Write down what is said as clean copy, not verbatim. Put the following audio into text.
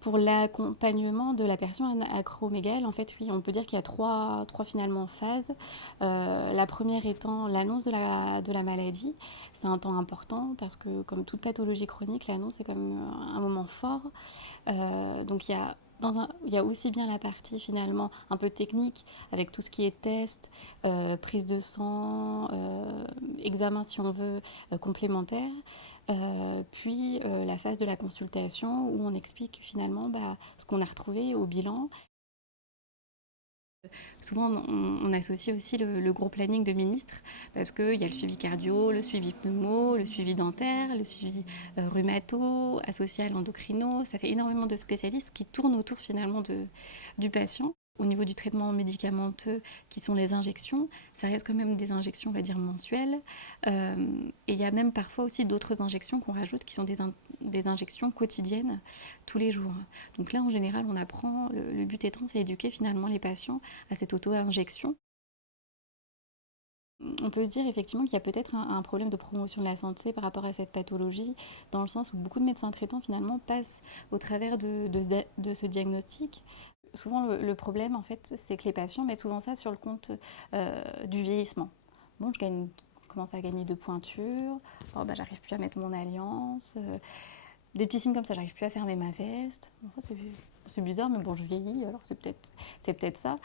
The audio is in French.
Pour l'accompagnement de la personne acromégale, en fait, oui, on peut dire qu'il y a trois finalement phases. La première étant l'annonce de la maladie. C'est un temps important parce que, comme toute pathologie chronique, l'annonce est comme un moment fort. Donc il y a aussi bien la partie finalement un peu technique avec tout ce qui est test, prise de sang, examen si on veut complémentaire, puis la phase de la consultation où on explique finalement ce qu'on a retrouvé au bilan. Souvent, on associe aussi le gros planning de ministres parce qu'il y a le suivi cardio, le suivi pneumo, le suivi dentaire, le suivi rhumato, associé à l'endocrino. Ça fait énormément de spécialistes qui tournent autour finalement du patient. Au niveau du traitement médicamenteux, qui sont les injections, ça reste quand même des injections, on va dire, mensuelles. Et il y a même parfois aussi d'autres injections qu'on rajoute qui sont des injections quotidiennes tous les jours. Donc là, en général, on apprend, le but étant, c'est éduquer finalement les patients à cette auto-injection. On peut se dire effectivement qu'il y a peut-être un problème de promotion de la santé par rapport à cette pathologie, dans le sens où beaucoup de médecins traitants finalement passent au travers de ce diagnostic. Souvent le problème en fait, c'est que les patients mettent souvent ça sur le compte du vieillissement. Bon, je commence à gagner de pointure, oh, j'arrive plus à mettre mon alliance, des petits signes comme ça, j'arrive plus à fermer ma veste. Enfin, c'est bizarre, mais bon, je vieillis, alors c'est peut-être ça.